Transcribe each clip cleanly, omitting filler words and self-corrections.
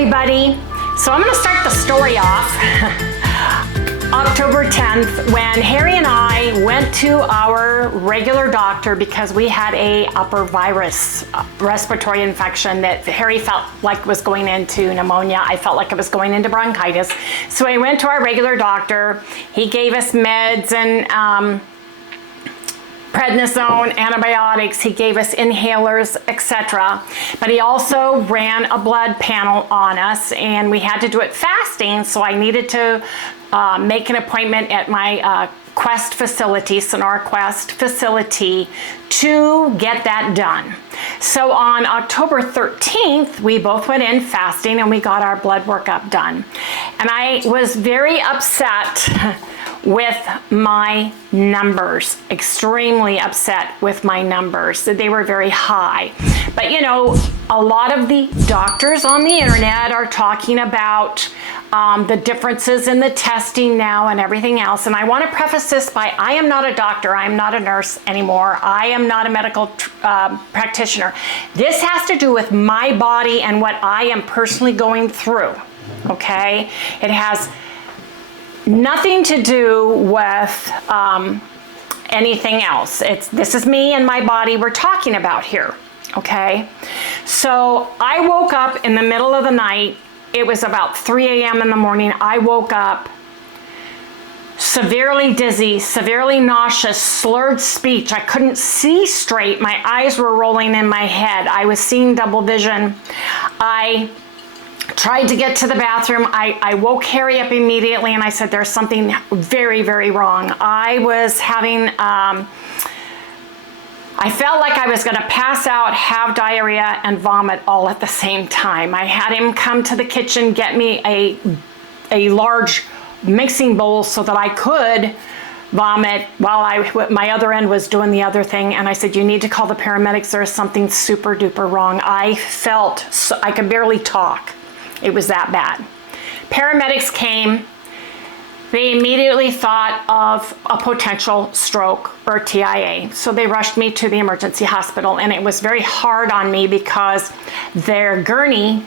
everybody. So I'm going to start the story off October 10th when Harry and I went to our regular doctor because we had a upper virus respiratory infection that Harry felt like was going into pneumonia. I felt like it was going into bronchitis. So we went to our regular doctor. He gave us meds and prednisone, antibiotics, he gave us inhalers, etc. But he also ran a blood panel on us and we had to do it fasting, so I needed to make an appointment at my Quest facility, Sonora Quest facility, to get that done. So on October 13th, we both went in fasting and we got our blood workup done. And I was very upset with my numbers, extremely upset with my numbers. They were very high. But you know, a lot of the doctors on the internet are talking about the differences in the testing now and everything else. And I want to preface this by, I am not a doctor, I am not a nurse anymore, I am not a medical practitioner. This has to do with my body and what I am personally going through, okay? It has nothing to do with anything else. This is me and my body we're talking about here, okay? So I woke up in the middle of the night. It was about 3 a.m. in the morning. I woke up severely dizzy, severely nauseous, slurred speech. I couldn't see straight. My eyes were rolling in my head. I was seeing double vision. I tried to get to the bathroom. I woke Harry up immediately and I said, there's something very, very wrong. I was having, I felt like I was gonna pass out, have diarrhea, and vomit all at the same time. I had him come to the kitchen, get me a large mixing bowl so that I could vomit while my other end was doing the other thing. And I said, you need to call the paramedics. There's something super duper wrong. I felt, I could barely talk. It was that bad. Paramedics came. They immediately thought of a potential stroke or TIA. So they rushed me to the emergency hospital, and it was very hard on me because their gurney,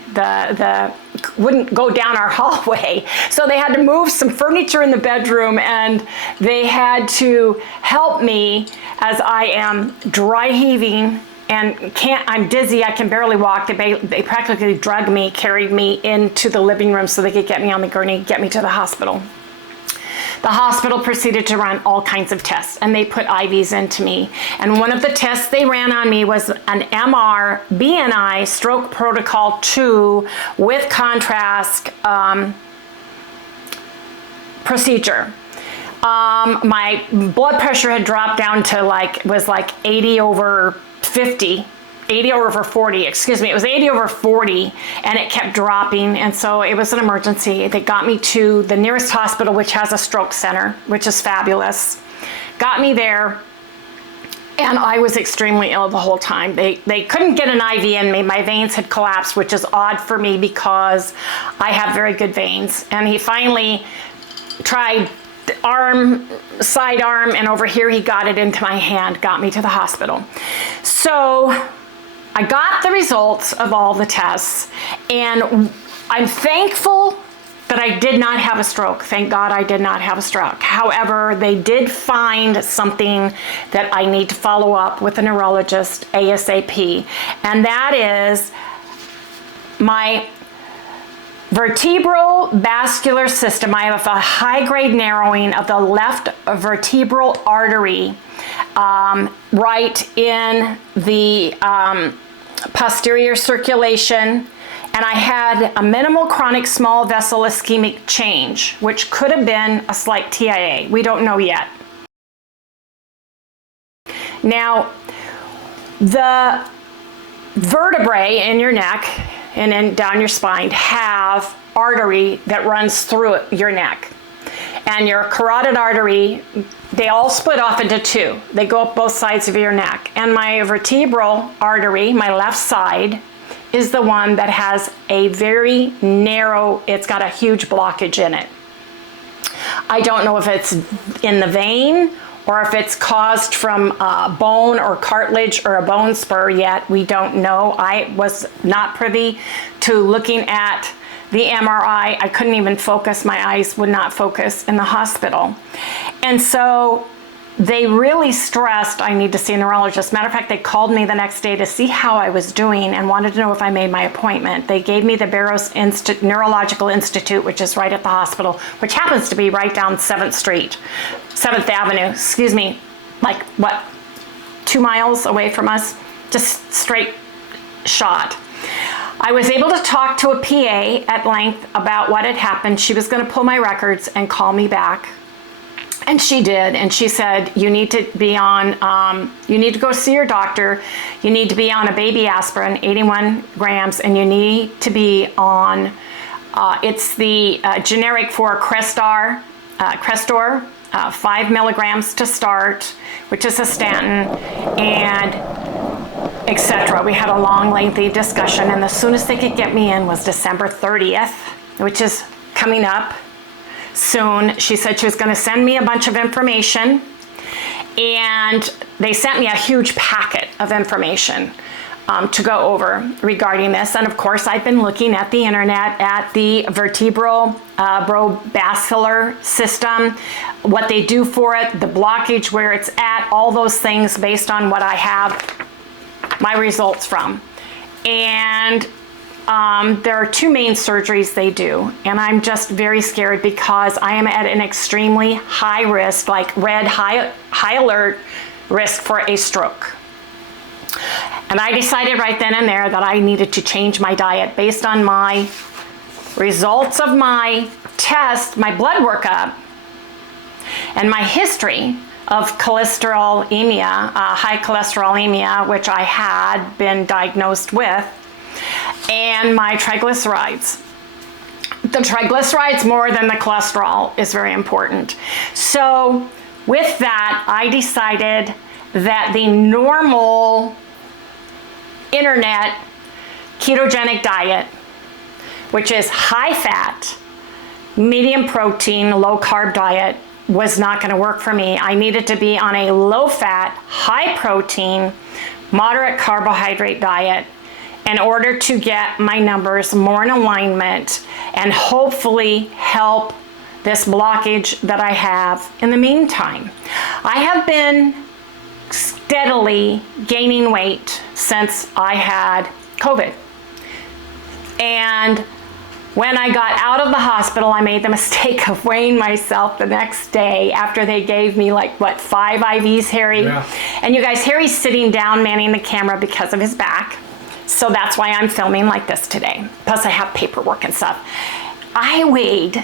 wouldn't go down our hallway. So they had to move some furniture in the bedroom, and they had to help me as I am dry heaving and I'm dizzy, I can barely walk. They practically dragged me, carried me into the living room so they could get me on the gurney, get me to the hospital. The hospital proceeded to run all kinds of tests, and they put IVs into me. And one of the tests they ran on me was an MR BNI stroke protocol 2 with contrast procedure. My blood pressure had dropped down to was like 80 over 50. 80 over 40, excuse me, it was 80 over 40, and it kept dropping, and so it was an emergency. They got me to the nearest hospital, which has a stroke center, which is fabulous. Got me there, and I was extremely ill the whole time. They couldn't get an IV in me. My veins had collapsed, which is odd for me because I have very good veins. And he finally tried arm, side arm, and over here he got it into my hand, got me to the hospital. So I got the results of all the tests, and I'm thankful that I did not have a stroke. Thank God I did not have a stroke. However, they did find something that I need to follow up with a neurologist ASAP, and that is my vertebral vascular system. I have a high-grade narrowing of the left vertebral artery right in the posterior circulation, and I had a minimal chronic small vessel ischemic change, which could have been a slight TIA. We don't know yet. Now, the vertebrae in your neck and then down your spine have artery that runs through your neck. And your carotid artery, they all split off into two. They go up both sides of your neck. And my vertebral artery, my left side, is the one that has a very narrow, it's got a huge blockage in it. I don't know if it's in the vein or if it's caused from bone or cartilage or a bone spur yet. We don't know. I was not privy to looking at the MRI, I couldn't even focus. My eyes would not focus in the hospital. And so they really stressed I need to see a neurologist. Matter of fact, they called me the next day to see how I was doing and wanted to know if I made my appointment. They gave me the Barrows Neurological Institute, which is right at the hospital, which happens to be right down 7th Avenue, excuse me, like what, 2 miles away from us, just straight shot. I was able to talk to a PA at length about what had happened. She was going to pull my records and call me back. And she did, and she said, you need to be on, you need to go see your doctor, you need to be on a baby aspirin, 81 grams, and you need to be on, it's the generic for Crestor, 5 milligrams to start, which is a statin, and etc. We had a long, lengthy discussion, and the soonest they could get me in was December 30th, which is coming up soon. She said she was going to send me a bunch of information, and they sent me a huge packet of information to go over regarding this. And of course, I've been looking at the internet at the vertebral vascular system, what they do for it, the blockage, where it's at, all those things based on what I have my results from. And there are 2 main surgeries they do, and I'm just very scared because I am at an extremely high risk, like red high alert risk for a stroke. And I decided right then and there that I needed to change my diet based on my results of my test, my blood workup, and my history of cholesterolemia, high cholesterolemia, which I had been diagnosed with, and my triglycerides. The triglycerides more than the cholesterol is very important. So with that, I decided that the normal internet ketogenic diet, which is high fat, medium protein, low carb diet, was not going to work for me. I needed to be on a low fat, high protein, moderate carbohydrate diet in order to get my numbers more in alignment and hopefully help this blockage that I have in the meantime. I have been steadily gaining weight since I had COVID. And when I got out of the hospital, I made the mistake of weighing myself the next day after they gave me like, what, 5 IVs, Harry? Yeah. And you guys, Harry's sitting down manning the camera because of his back. So that's why I'm filming like this today. Plus I have paperwork and stuff. I weighed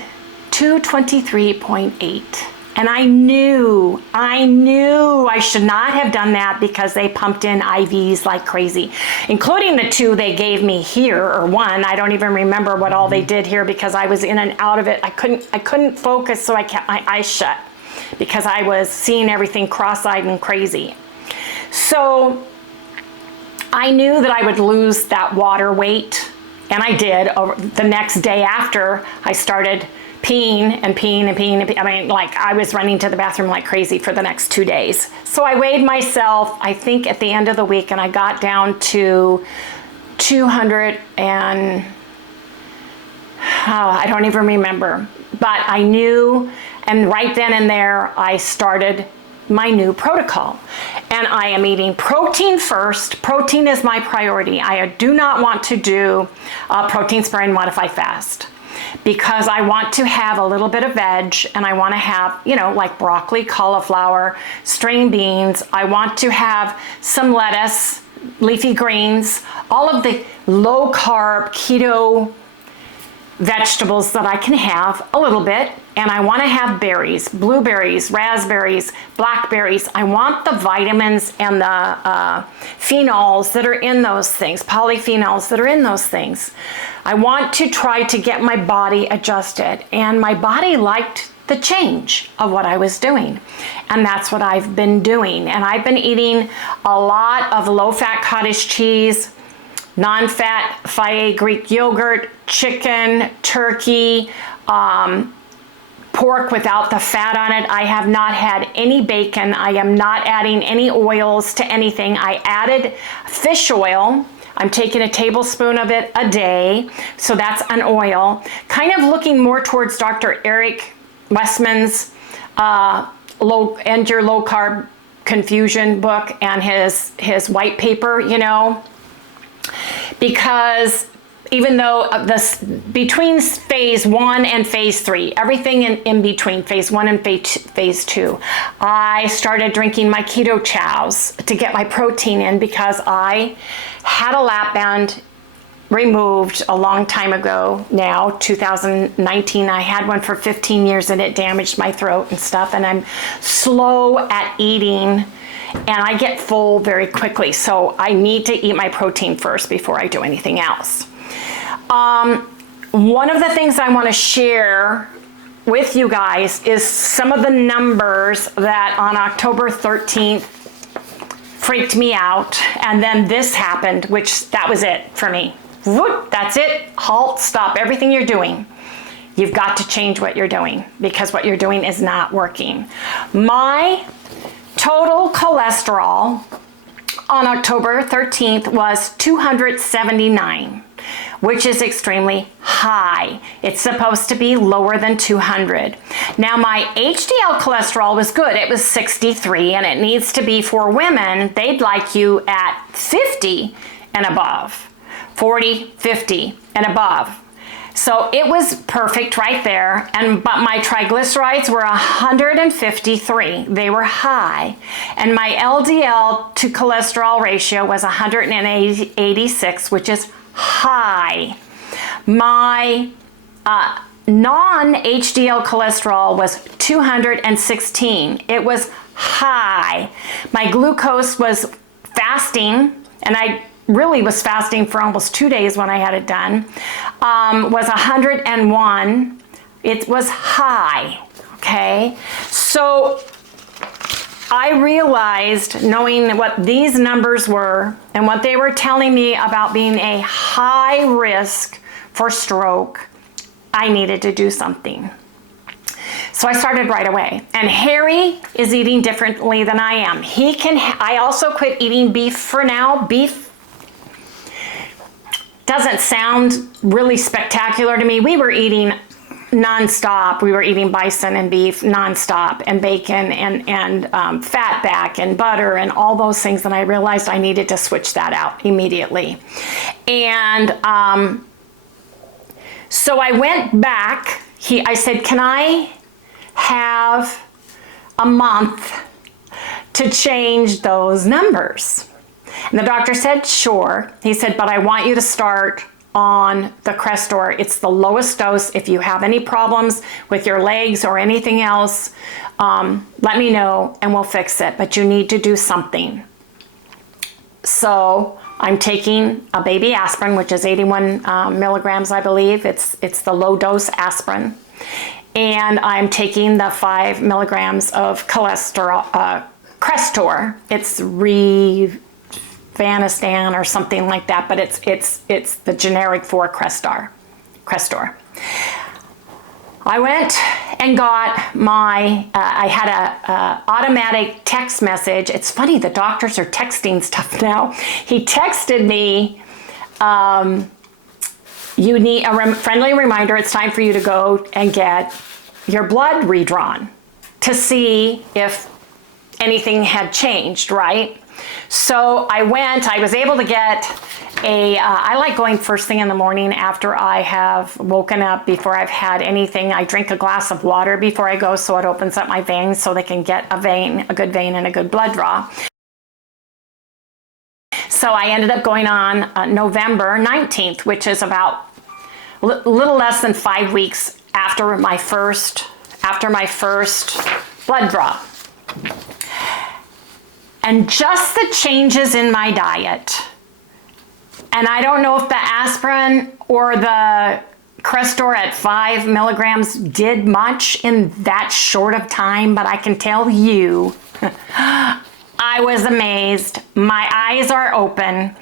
223.8. And I knew I should not have done that because they pumped in IVs like crazy, including the 2 they gave me here, or 1. I don't even remember what all they did here because I was in and out of it. I couldn't focus, so I kept my eyes shut because I was seeing everything cross-eyed and crazy. So I knew that I would lose that water weight, and I did. The next day after, I started peeing and peeing and peeing and peeing. I mean, like, I was running to the bathroom like crazy for the next 2 days. So I weighed myself, I think, at the end of the week, and I got down to 200 and, I don't even remember. But I knew, and right then and there, I started my new protocol. And I am eating protein first. Protein is my priority. I do not want to do protein sparing modified fast, because I want to have a little bit of veg, and I want to have, you know, like broccoli, cauliflower, string beans. I want to have some lettuce, leafy greens, all of the low carb keto vegetables that I can have a little bit. And I want to have berries, blueberries, raspberries, blackberries. I want the vitamins and the phenols that are in those things, polyphenols that are in those things. I want to try to get my body adjusted, and my body liked the change of what I was doing. And that's what I've been doing. And I've been eating a lot of low-fat cottage cheese, non-fat Faye Greek yogurt, chicken, turkey, pork without the fat on it. I have not had any bacon. I am not adding any oils to anything. I added fish oil. I'm taking a tablespoon of it a day. So that's an oil. Kind of looking more towards Dr. Eric Westman's End Your Low Carb Confusion book and his white paper, you know, because even though between phase 1 and phase 3, everything in between phase 1 and phase 2, I started drinking my keto chows to get my protein in, because I had a lap band removed a long time ago now, 2019. I had one for 15 years and it damaged my throat and stuff, and I'm slow at eating and I get full very quickly. So I need to eat my protein first before I do anything else. One of the things I want to share with you guys is some of the numbers that on October 13th freaked me out. And then this happened, which that was it for me. Whoop, that's it. Halt, stop everything you're doing. You've got to change what you're doing, because what you're doing is not working. My total cholesterol on October 13th was 279, which is extremely high. It's supposed to be lower than 200. Now my HDL cholesterol was good. It was 63, and it needs to be, for women, they'd like you at 50 and above. 40, 50 and above. So it was perfect right there. But my triglycerides were 153. They were high. And my LDL to cholesterol ratio was 186, which is high. My non-HDL cholesterol was 216. It was high. My glucose was fasting, and I really was fasting for almost 2 days when I had it done, was 101. It was high, okay? So I realized, knowing what these numbers were and what they were telling me about being a high risk for stroke, I needed to do something. So I started right away. And Harry is eating differently than I am. I also quit eating beef for now. Beef doesn't sound really spectacular to me. We were eating nonstop. We were eating bison and beef nonstop, and bacon and fat back and butter and all those things. And I realized I needed to switch that out immediately. And so I went back. I said, can I have a month to change those numbers? And the doctor said, sure. He said, but I want you to start on the Crestor. It's the lowest dose. If you have any problems with your legs or anything else, let me know and we'll fix it. But you need to do something. So I'm taking a baby aspirin, which is 81 milligrams, I believe. It's the low dose aspirin. And I'm taking the 5 milligrams of cholesterol, Crestor. It's Vanistan or something like that, but it's the generic for Crestor. I went and got my, I had a automatic text message. It's funny, the doctors are texting stuff now. He texted me, you need a friendly reminder, it's time for you to go and get your blood redrawn to see if anything had changed, right? So I was able to get I like going first thing in the morning after I have woken up, before I've had anything. I drink a glass of water before I go, so it opens up my veins so they can get a good vein and a good blood draw. So I ended up going on November 19th, which is about a little less than 5 weeks after my first blood draw. And just the changes in my diet, and I don't know if the aspirin or the Crestor at 5 milligrams did much in that short of time, but I can tell you, I was amazed. My eyes are open.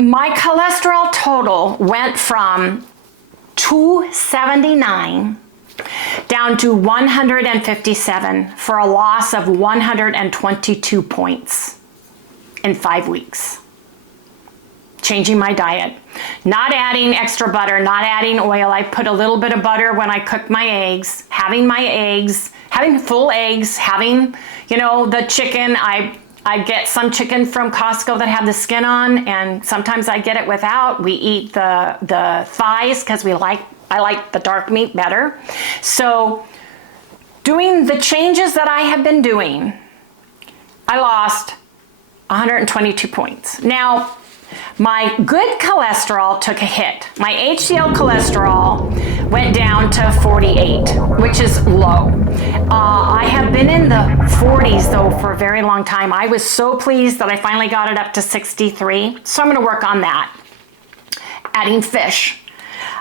My cholesterol total went from 279 down to 157 for a loss of 122 points in 5 weeks. changing my diet. Not adding extra butter, not adding oil. I put a little bit of butter when I cook my eggs, having full eggs, having, you know, the chicken. I get some chicken from Costco that have the skin on, and sometimes I get it without. We eat the thighs because I like the dark meat better. So doing the changes that I have been doing, I lost 122 points. Now, my good cholesterol took a hit. My HDL cholesterol went down to 48, which is low. I have been in the 40s though for a very long time. I was so pleased that I finally got it up to 63. So I'm gonna work on that. Adding fish.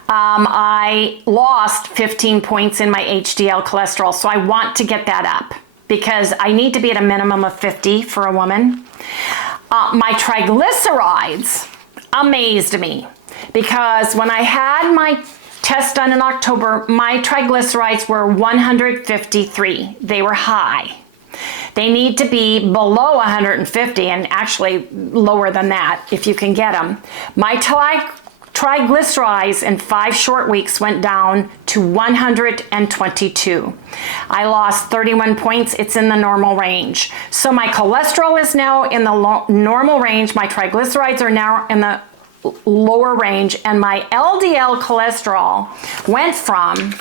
I lost 15 points in my HDL cholesterol, so I want to get that up because I need to be at a minimum of 50 for a woman. My triglycerides amazed me because when I had my test done in October, my triglycerides were 153. They were high. They need to be below 150 and actually lower than that if you can get them. My triglycerides in 5 short weeks went down to 122. I lost 31 points. It's in the normal range. So my cholesterol is now in the normal range. My triglycerides are now in the lower range, and my LDL cholesterol went from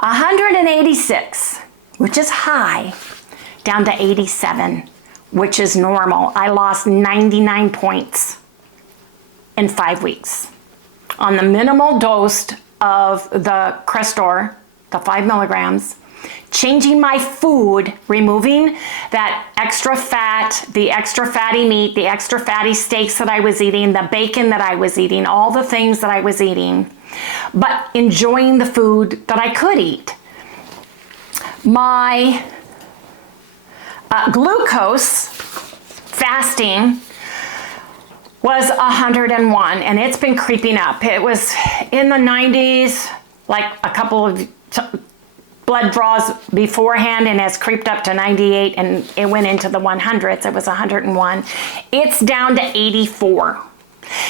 186, which is high, down to 87, which is normal. I lost 99 points in 5 weeks on the minimal dose of the Crestor, the 5 milligrams, changing my food, removing that extra fat, the extra fatty meat, the extra fatty steaks that I was eating, the bacon that I was eating, all the things that I was eating, but enjoying the food that I could eat. My glucose fasting was 101, and it's been creeping up. It was in the 90s, like a couple of blood draws beforehand, and has creeped up to 98, and it went into the 100s. It was 101. It's down to 84.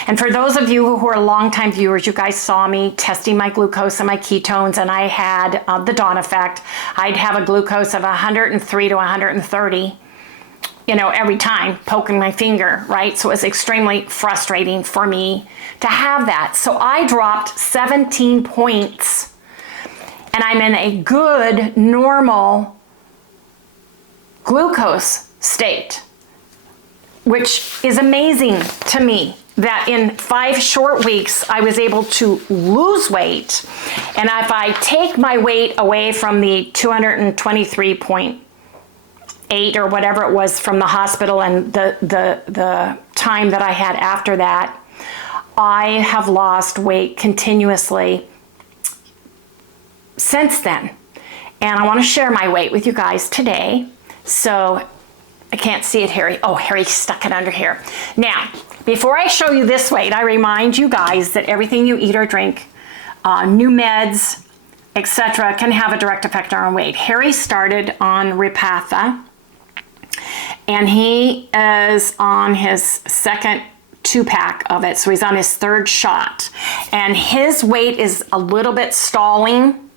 And for those of you who are longtime viewers, you guys saw me testing my glucose and my ketones, and I had the dawn effect. I'd have a glucose of 103 to 130, you know, every time poking my finger, right? So it was extremely frustrating for me to have that. So I dropped 17 points, and I'm in a good, normal glucose state, which is amazing to me that in 5 short weeks, I was able to lose weight. And if I take my weight away from the 223.8 or whatever it was from the hospital and the time that I had after that, I have lost weight continuously since then. And I want to share my weight with you guys today. So I can't see it, Harry. Oh, Harry stuck it under here. Now, before I show you this weight, I remind you guys that everything you eat or drink, new meds, etc., can have a direct effect on our weight. Harry started on Repatha, and he is on his second 2-pack of it. So he's on his 3rd shot, and his weight is a little bit stalling,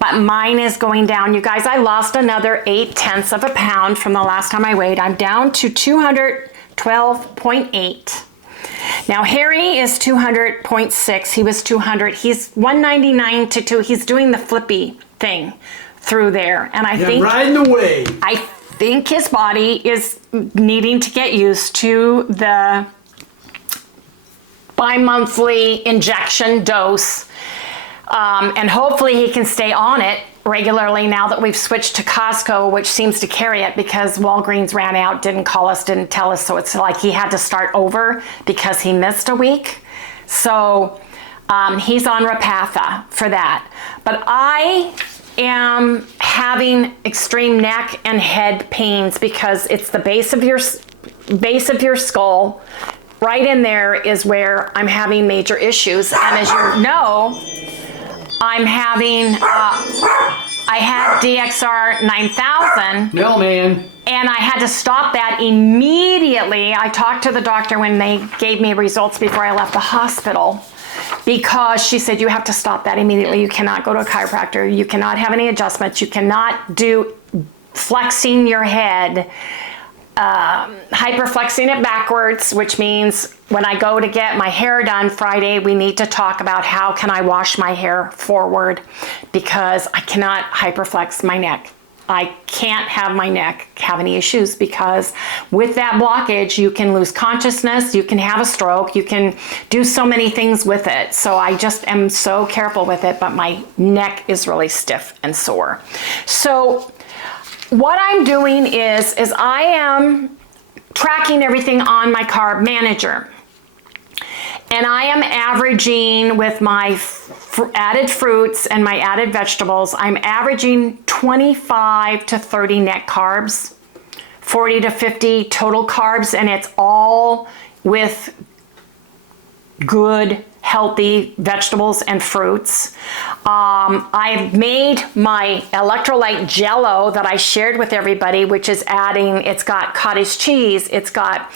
but mine is going down. You guys, I lost another 0.8 of a pound from the last time I weighed. I'm down to 212.8. Now Harry is 200.6. He was 200. He's 199 to 2. He's doing the flippy thing through there, and I think riding the wave. I think his body is needing to get used to the bi-monthly injection dose. And hopefully he can stay on it regularly now that we've switched to Costco, which seems to carry it because Walgreens ran out, didn't call us, didn't tell us. So it's like he had to start over because he missed a week. So he's on Repatha for that. But I am having extreme neck and head pains because it's the base of your skull. Right in there is where I'm having major issues. And as you know, I I had DXR 9000. No, man. And I had to stop that immediately. I talked to the doctor when they gave me results before I left the hospital, because she said, you have to stop that immediately. You cannot go to a chiropractor. You cannot have any adjustments. You cannot do flexing your head, hyperflexing it backwards, which means when I go to get my hair done Friday, we need to talk about how can I wash my hair forward, because I cannot hyperflex my neck. I can't have my neck have any issues, because with that blockage, you can lose consciousness, you can have a stroke, you can do so many things with it. So I just am so careful with it, but my neck is really stiff and sore. So what I'm doing is I am tracking everything on my carb manager. And I am averaging, with my added fruits and my added vegetables, I'm averaging 25 to 30 net carbs, 40 to 50 total carbs, and it's all with good, healthy vegetables and fruits. I've made my electrolyte jello that I shared with everybody, which is adding, it's got cottage cheese, it's got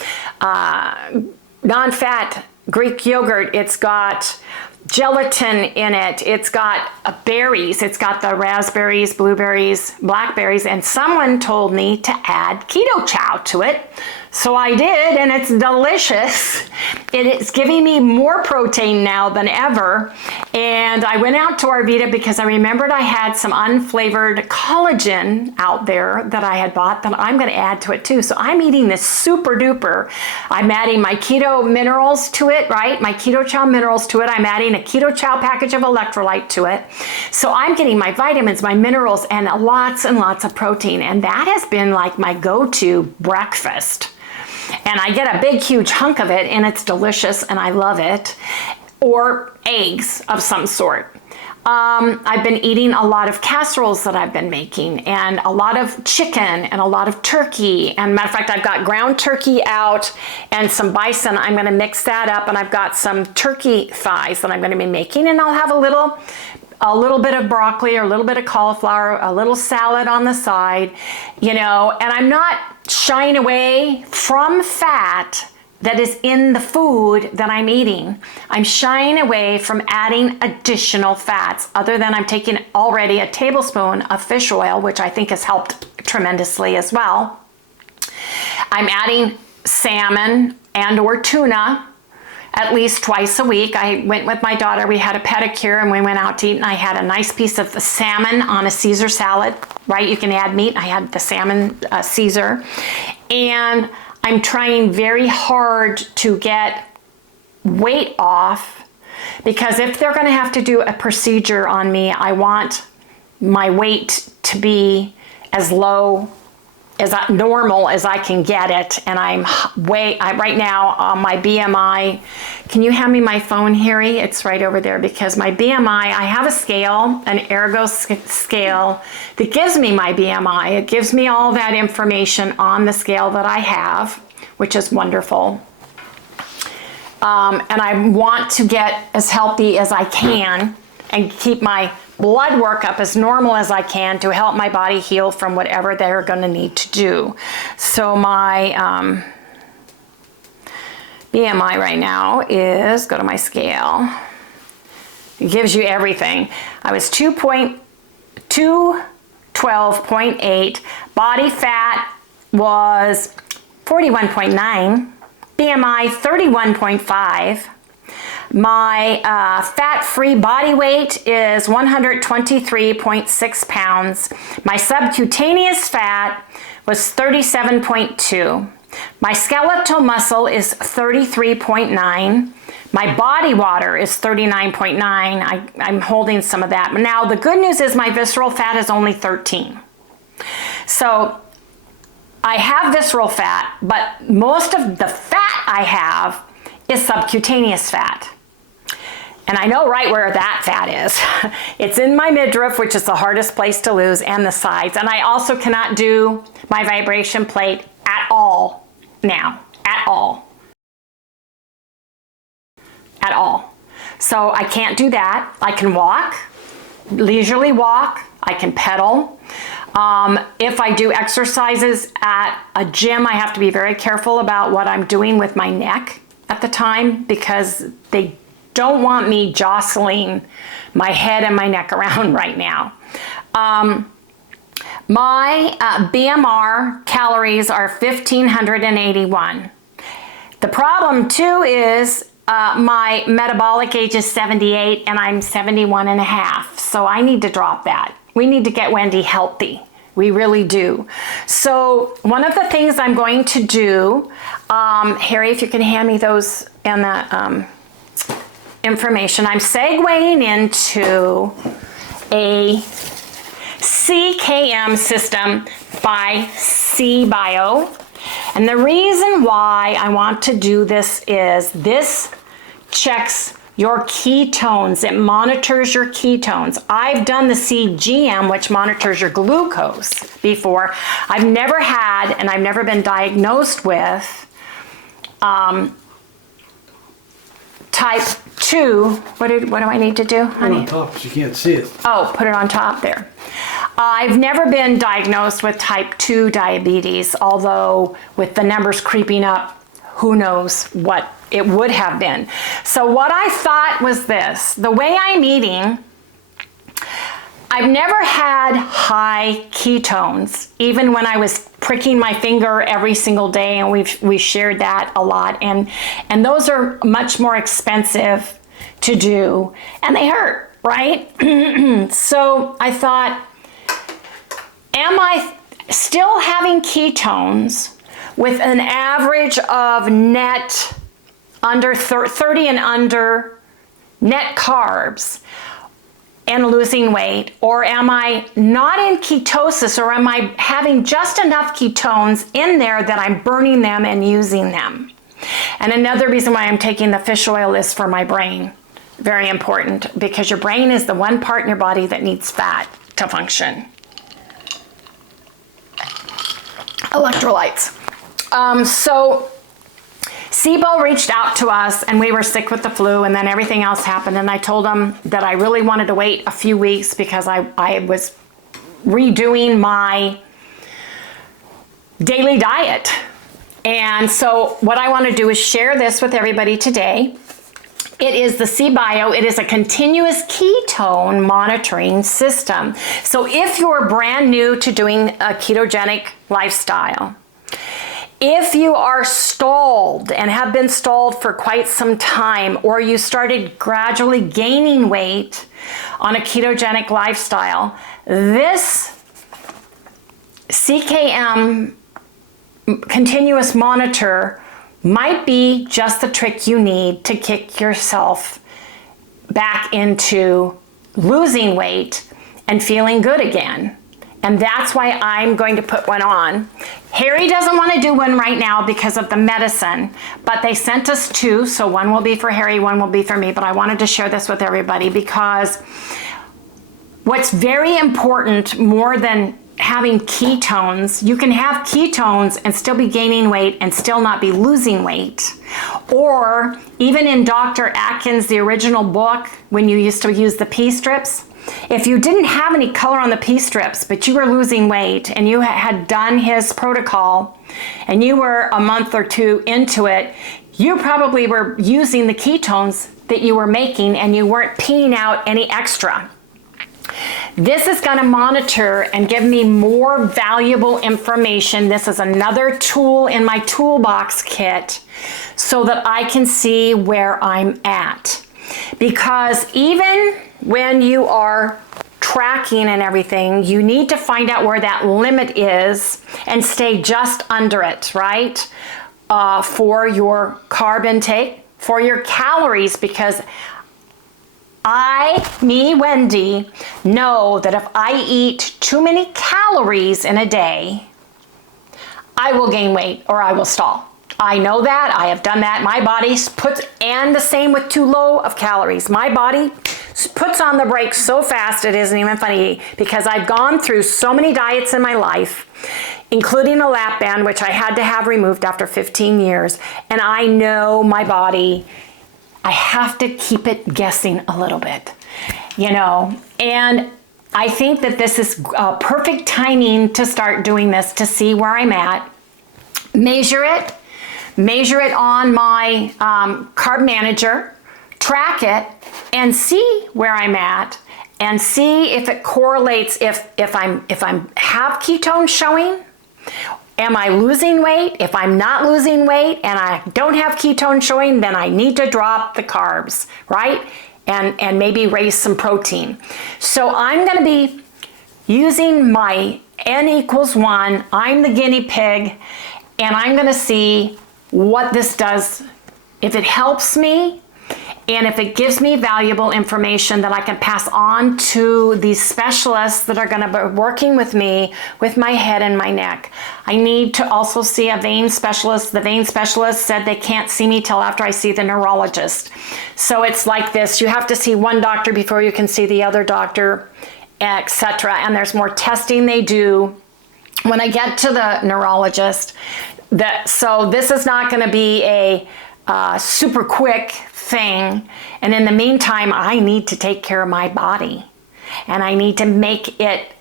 non-fat Greek yogurt, it's got gelatin in it, it's got berries, it's got the raspberries, blueberries, blackberries, and someone told me to add keto chow to it. So I did, and it's delicious. It's giving me more protein now than ever. And I went out to Arvita because I remembered I had some unflavored collagen out there that I had bought that I'm going to add to it too. So I'm eating this super duper. I'm adding my keto minerals to it, right? My keto chow minerals to it. I'm adding a keto chow package of electrolyte to it. So I'm getting my vitamins, my minerals, and lots of protein. And that has been like my go-to breakfast. And I get a big, huge hunk of it, and it's delicious, and I love it. Or eggs of some sort. I've been eating a lot of casseroles that I've been making, and a lot of chicken, and a lot of turkey. And matter of fact, I've got ground turkey out and some bison. I'm going to mix that up, and I've got some turkey thighs that I'm going to be making, and I'll have a little bit of broccoli, or a little bit of cauliflower, a little salad on the side, you know. And I'm not shying away from fat that is in the food that I'm eating. I'm shying away from adding additional fats, other than I'm taking already a tablespoon of fish oil, which I think has helped tremendously as well. I'm adding salmon and or tuna at least twice a week. I went with my daughter, we had a pedicure, and we went out to eat, and I had a nice piece of the salmon on a Caesar salad, right? You can add meat. I had the salmon Caesar. And I'm trying very hard to get weight off, because if they're going to have to do a procedure on me, I want my weight to be as low as normal as I can get it. And I'm right now on my BMI. Can you hand me my phone, Harry? It's right over there, because my BMI, I have a scale, an Ergo scale that gives me my BMI. It gives me all that information on the scale that I have, which is wonderful. And I want to get as healthy as I can and keep my blood work up as normal as I can to help my body heal from whatever they're going to need to do. So my BMI right now is, go to my scale. It gives you everything. I was 212.8. Body fat was 41.9. BMI 31.5. My fat-free body weight is 123.6 pounds. My subcutaneous fat was 37.2. My skeletal muscle is 33.9. My body water is 39.9. I'm holding some of that. Now, the good news is my visceral fat is only 13. So I have visceral fat, but most of the fat I have is subcutaneous fat. And I know right where that fat is. It's in my midriff, which is the hardest place to lose, and the sides. And I also cannot do my vibration plate at all now, at all. At all. So I can't do that. I can walk, leisurely walk, I can pedal. If I do exercises at a gym, I have to be very careful about what I'm doing with my neck at the time, because they don't want me jostling my head and my neck around right now. My BMR calories are 1,581. The problem too is my metabolic age is 78 and I'm 71 and a half. So I need to drop that. We need to get Wendy healthy. We really do. So one of the things I'm going to do, Harry, if you can hand me those and the information, I'm segueing into a CKM system by CBio. And the reason why I want to do this is this checks your ketones. It monitors your ketones. I've done the CGM, which monitors your glucose before. I've never had, and I've never been diagnosed with type 2. What do I need to do, honey? Put it on top, you can't see it. Oh, put it on top there. I've never been diagnosed with type 2 diabetes, although with the numbers creeping up, who knows what it would have been. So what I thought was this: the way I'm eating, I've never had high ketones, even when I was pricking my finger every single day, and we shared that a lot, and those are much more expensive to do, and they hurt, right? So I thought, am I still having ketones with an average of net under 30 and under net carbs and losing weight? Or am I not in ketosis, or am I having just enough ketones in there that I'm burning them and using them? And another reason why I'm taking the fish oil is for my brain. Very important, because your brain is the one part in your body that needs fat to function. Electrolytes. So SIBO reached out to us, and we were sick with the flu, and then everything else happened, and I told them that I really wanted to wait a few weeks because I was redoing my daily diet. And so what I want to do is share this with everybody today. It is the CBio. It is a continuous ketone monitoring system. So if you're brand new to doing a ketogenic lifestyle, if you are stalled and have been stalled for quite some time, or you started gradually gaining weight on a ketogenic lifestyle, this CKM continuous monitor might be just the trick you need to kick yourself back into losing weight and feeling good again. And that's why I'm going to put one on. Harry doesn't want to do one right now because of the medicine, but they sent us two, so one will be for Harry, one will be for me, but I wanted to share this with everybody because what's very important, more than having ketones, you can have ketones and still be gaining weight and still not be losing weight. Or even in Dr. Atkins, the original book, when you used to use the pee strips, if you didn't have any color on the pee strips, but you were losing weight and you had done his protocol and you were a month or two into it, you probably were using the ketones that you were making and you weren't peeing out any extra. This is going to monitor and give me more valuable information. This is another tool in my toolbox kit so that I can see where I'm at. Because even when you are tracking and everything, you need to find out where that limit is and stay just under it, right? For your carb intake, for your calories, because Wendy, know that if I eat too many calories in a day, I will gain weight or I will stall. I know that. I have done that. My body puts, and the same with too low of calories. My body puts on the brakes so fast it isn't even funny, because I've gone through so many diets in my life, including a lap band, which I had to have removed after 15 years. And I know my body, I have to keep it guessing a little bit. you know, and I think that this is perfect timing to start doing this, to see where I'm at, measure it on my carb manager, track it, and see where I'm at, and see if it correlates, if I'm have ketone showing. Am I losing weight? If I'm not losing weight and I don't have ketone showing, then I need to drop the carbs, right? And maybe raise some protein. So I'm gonna be using my N=1. I'm the guinea pig, and I'm gonna see what this does, if it helps me, and if it gives me valuable information that I can pass on to these specialists that are going to be working with me with my head and my neck. I need to also see a vein specialist. The vein specialist said they can't see me till after I see the neurologist. So it's like this. You have to see one doctor before you can see the other doctor, etc. And there's more testing they do when I get to the neurologist. So this is not going to be a super quick thing, and in the meantime I need to take care of my body, and I need to make it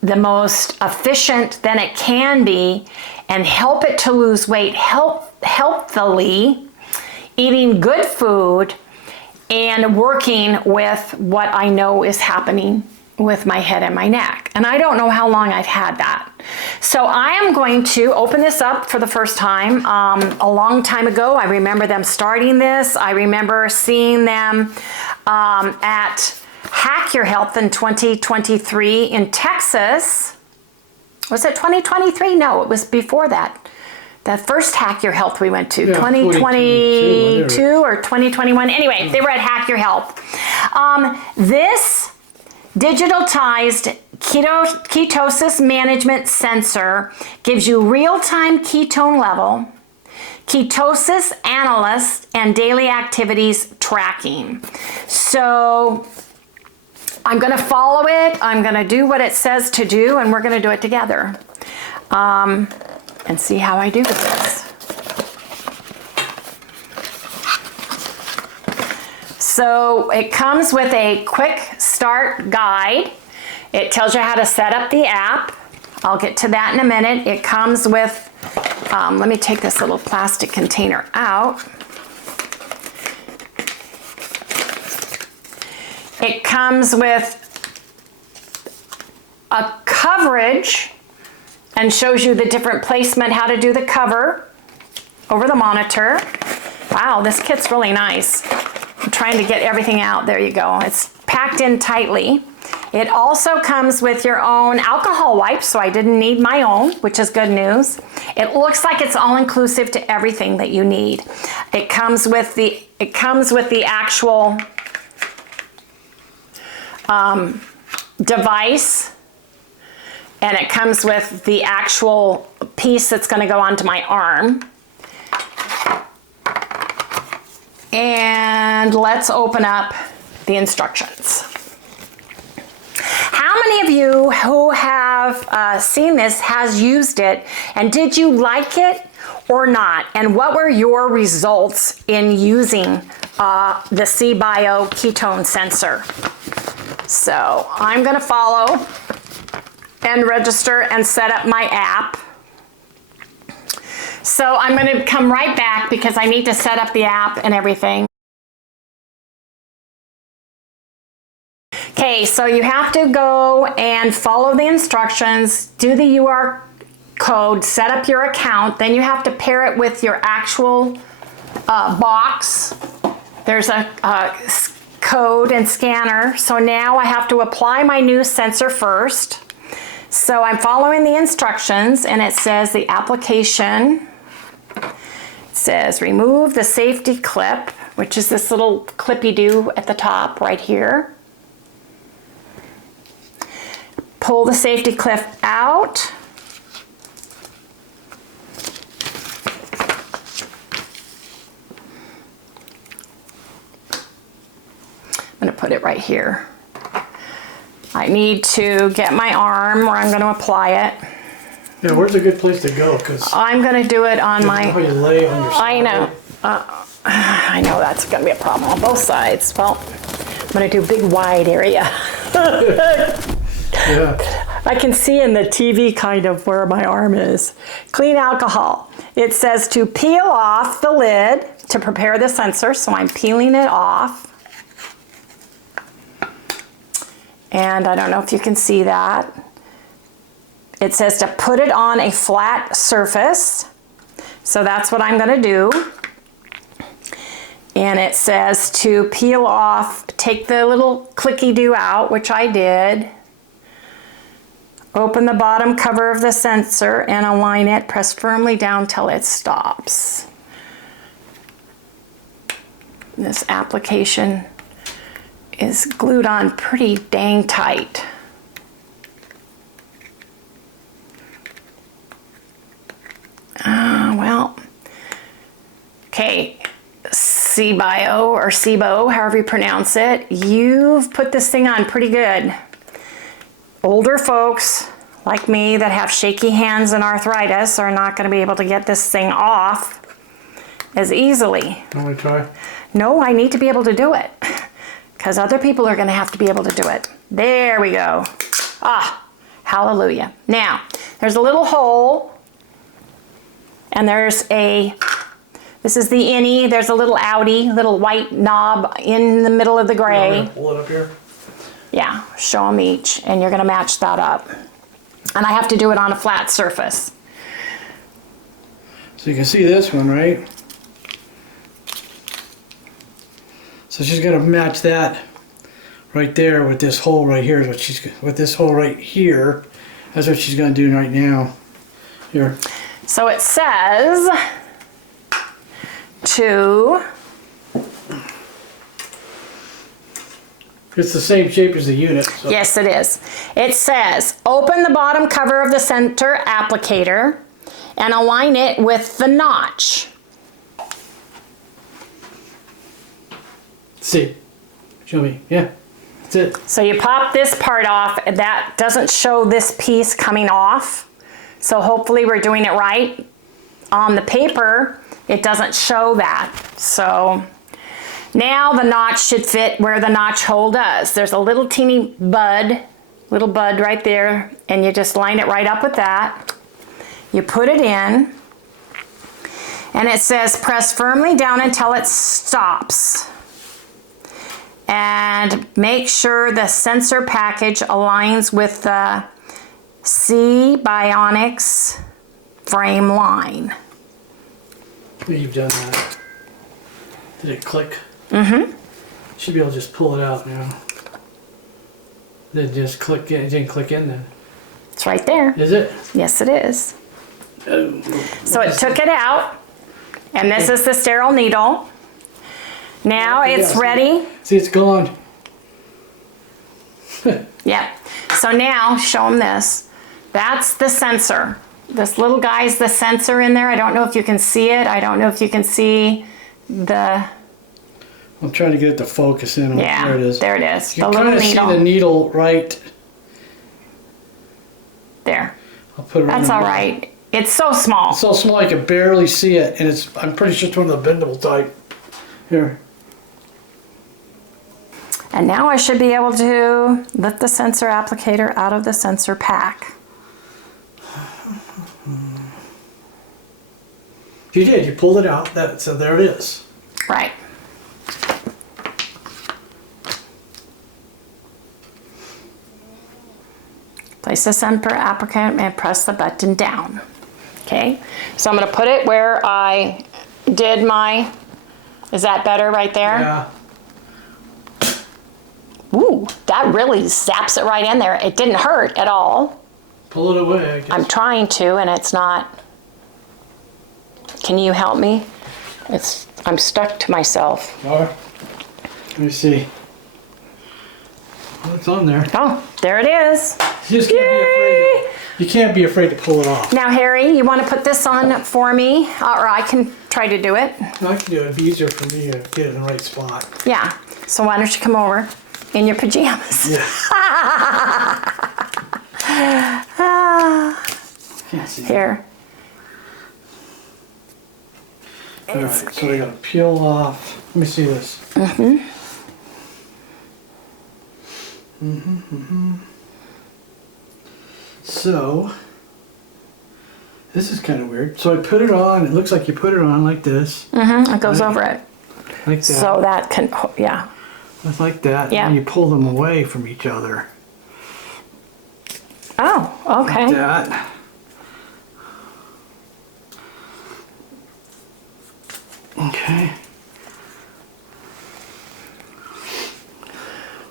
the most efficient than it can be, and help it to lose weight healthily, eating good food, and working with what I know is happening with my head and my neck. And I don't know how long I've had that. So I am going to open this up for the first time. A long time ago, I remember them starting this. I remember seeing them at Hack Your Health in 2023 in Texas. Was it 2023? No, it was before that. The first Hack Your Health we went to, 2022 or 2021. Anyway, they were at Hack Your Health. This digitalized ketosis management sensor gives you real-time ketone level, ketosis analysis, and daily activities tracking. So I'm going to follow it. I'm going to do what it says to do, and we're going to do it together and see how I do with this. So it comes with a quick start guide. It tells you how to set up the app. I'll get to that in a minute. It comes with, let me take this little plastic container out. It comes with a coverage and shows you the different placement, how to do the cover over the monitor. Wow, this kit's really nice. I'm trying to get everything out. There you go. It's packed in tightly. It also comes with your own alcohol wipes, so I didn't need my own, which is good news. It looks like it's all inclusive to everything that you need. It comes with the actual device, and it comes with the actual piece that's going to go onto my arm. And let's open up the instructions. How many of you who have seen this has used it, and did you like it or not? And what were your results in using the CBio ketone sensor? So I'm going to follow and register and set up my app. So I'm going to come right back because I need to set up the app and everything. Okay, so you have to go and follow the instructions, do the UR code, set up your account, then you have to pair it with your actual box. There's a code and scanner. So now I have to apply my new sensor first. So I'm following the instructions, and it says the application. It says remove the safety clip, which is this little clippy-do at the top right here. Pull the safety clip out. I'm going to put it right here. I need to get my arm where I'm going to apply it. Yeah, where's a good place to go? Because I'm going to do it on my... How you lay on your side. I know. I know that's going to be a problem on both sides. Well, gonna do big wide area. Yeah. I can see in the TV kind of where my arm is. Clean alcohol. It says to peel off the lid to prepare the sensor, so I'm peeling it off. And I don't know if you can see that. It says to put it on a flat surface. So that's what I'm gonna do. And it says to peel off, take the little clicky-do out, which I did. Open the bottom cover of the sensor and align it, press firmly down till it stops. This application is glued on pretty dang tight. Well, okay, CBio or SIBO, however you pronounce it, you've put this thing on pretty good. Older folks like me that have shaky hands and arthritis are not going to be able to get this thing off as easily. Want me to try? No, I need to be able to do it because other people are going to have to be able to do it. There we go. Ah, hallelujah. Now, there's a little hole and there's this is the innie, there's a little outie, little white knob in the middle of the gray. I'm gonna pull it up here. Yeah, show them each, and you're gonna match that up. And I have to do it on a flat surface. So you can see this one, right? So she's gonna match that right there with this hole right here. Is what she's with this hole right here. That's what she's gonna do right now. Here. So it says to. It's the same shape as the unit. So. Yes, it is. It says, open the bottom cover of the center applicator and align it with the notch. See, show me. Yeah, that's it. So you pop this part off, and that doesn't show this piece coming off. So hopefully we're doing it right. On the paper, it doesn't show that. So now the notch should fit where the notch hole does. There's a little teeny little bud right there, and you just line it right up with that. You put it in, and it says press firmly down until it stops. And make sure the sensor package aligns with the C-Bionics frame line. You've done that. Did it click? Mm-hmm. Should be able to just pull it out now. Then just click in. It didn't click in then. It's right there. Is it? Yes, it is. So it took it out, and this is the sterile needle. Now it's ready. See, it's gone. Yep. So now, show them this. That's the sensor. This little guy's the sensor in there. I don't know if you can see it. I don't know if you can see the... I'm trying to get it to focus in. Yeah, there it is. there it is. You The can little kind of see needle. the needle right There. I'll put it That's on all the- right. It's so small. It's so small I can barely see it, and it's. I'm pretty sure it's one of the bendable type. Here. And now I should be able to lift the sensor applicator out of the sensor pack. You did. You pulled it out. So there it is. Right. Place the sensor applicator and press the button down. Okay, so I'm going to put it where I did my, is that better right there? Yeah. Ooh, that really zaps it right in there. It didn't hurt at all. Pull it away, I guess. I'm trying to, and it's not. Can you help me? I'm stuck to myself. All right. Let me see. Oh, it's on there. Oh, there it is. You just can't be afraid. You can't be afraid to pull it off. Now, Harry, you want to put this on for me, or I can try to do it? I can do it. It'd be easier for me to get it in the right spot. Yeah. So why don't you come over in your pajamas? Yeah. Can't see. Here. All right. So I gotta peel off. Let me see this. So, this is kind of weird. So I put it on. It looks like you put it on like this. It goes over it. Like that. So that can, yeah. It's like that. Yeah. And you pull them away from each other. Oh, okay. Like that. Okay.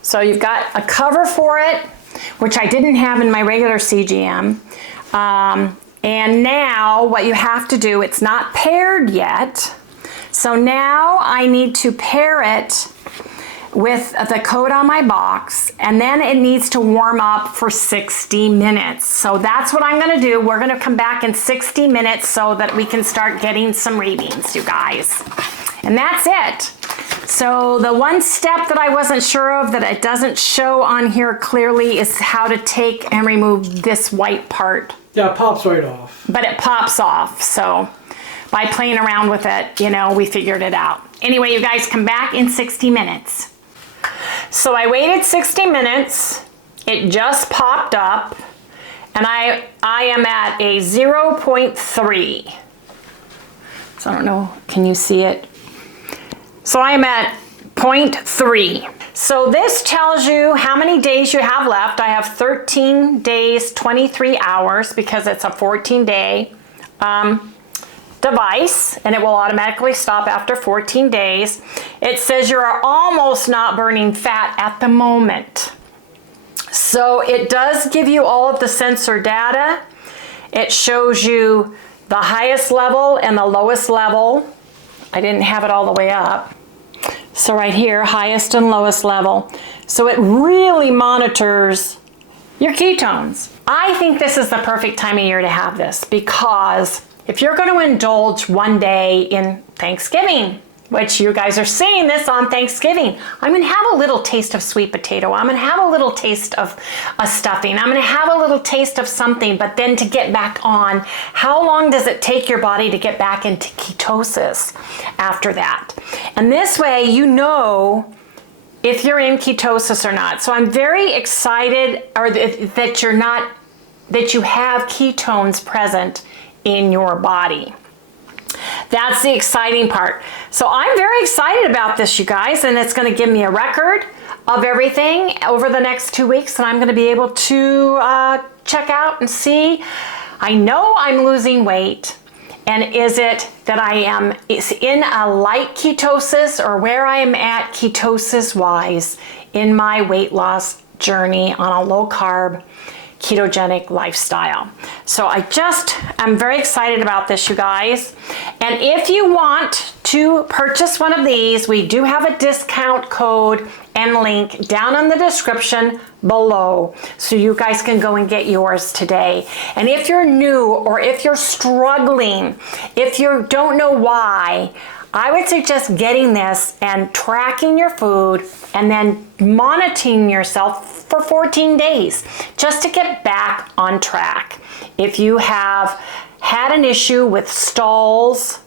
So you've got a cover for it, which I didn't have in my regular CGM. And now what you have to do, it's not paired yet. So now I need to pair it with the code on my box, and then it needs to warm up for 60 minutes. So that's what I'm gonna do. We're gonna come back in 60 minutes so that we can start getting some readings, you guys. And that's it. So the one step that I wasn't sure of that it doesn't show on here clearly is how to take and remove this white part. Yeah, it pops right off. But it pops off, so by playing around with it, you know, we figured it out. Anyway, you guys come back in 60 minutes. So I waited 60 minutes, it just popped up, and I am at a 0.3. So I don't know, can you see it? So I am at 0.3. So this tells you how many days you have left. I have 13 days, 23 hours because it's a 14-day device, and it will automatically stop after 14 days. It says you are almost not burning fat at the moment. So it does give you all of the sensor data. It shows you the highest level and the lowest level. I didn't have it all the way up. So right here, highest and lowest level. So it really monitors your ketones. I think this is the perfect time of year to have this, because if you're going to indulge one day in Thanksgiving, which you guys are seeing this on Thanksgiving, I'm going to have a little taste of sweet potato. I'm going to have a little taste of a stuffing. I'm going to have a little taste of something, but then to get back on, how long does it take your body to get back into ketosis after that? And this way, you know if you're in ketosis or not. So I'm very excited that you have ketones present in your body. That's the exciting part. So I'm very excited about this, you guys, and it's going to give me a record of everything over the next 2 weeks, and I'm going to be able to check out and see. I know I'm losing weight, and is it that I am in a light ketosis, or where I am at ketosis wise in my weight loss journey on a low carb ketogenic lifestyle. So I'm very excited about this, you guys. And if you want to purchase one of these, we do have a discount code and link down in the description below, so you guys can go and get yours today. And if you're new, or if you're struggling, if you don't know why, I would suggest getting this and tracking your food and then monitoring yourself for 14 days just to get back on track. If you have had an issue with stalls,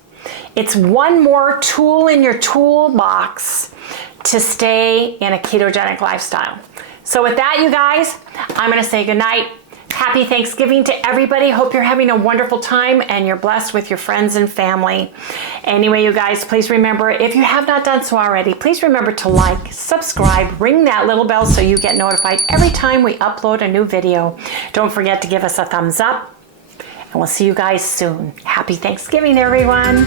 it's one more tool in your toolbox to stay in a ketogenic lifestyle. So with that, you guys, I'm going to say goodnight. Happy Thanksgiving to everybody. Hope you're having a wonderful time and you're blessed with your friends and family. Anyway, you guys, please remember, if you have not done so already, please remember to like, subscribe, ring that little bell so you get notified every time we upload a new video. Don't forget to give us a thumbs up, and we'll see you guys soon. Happy Thanksgiving, everyone.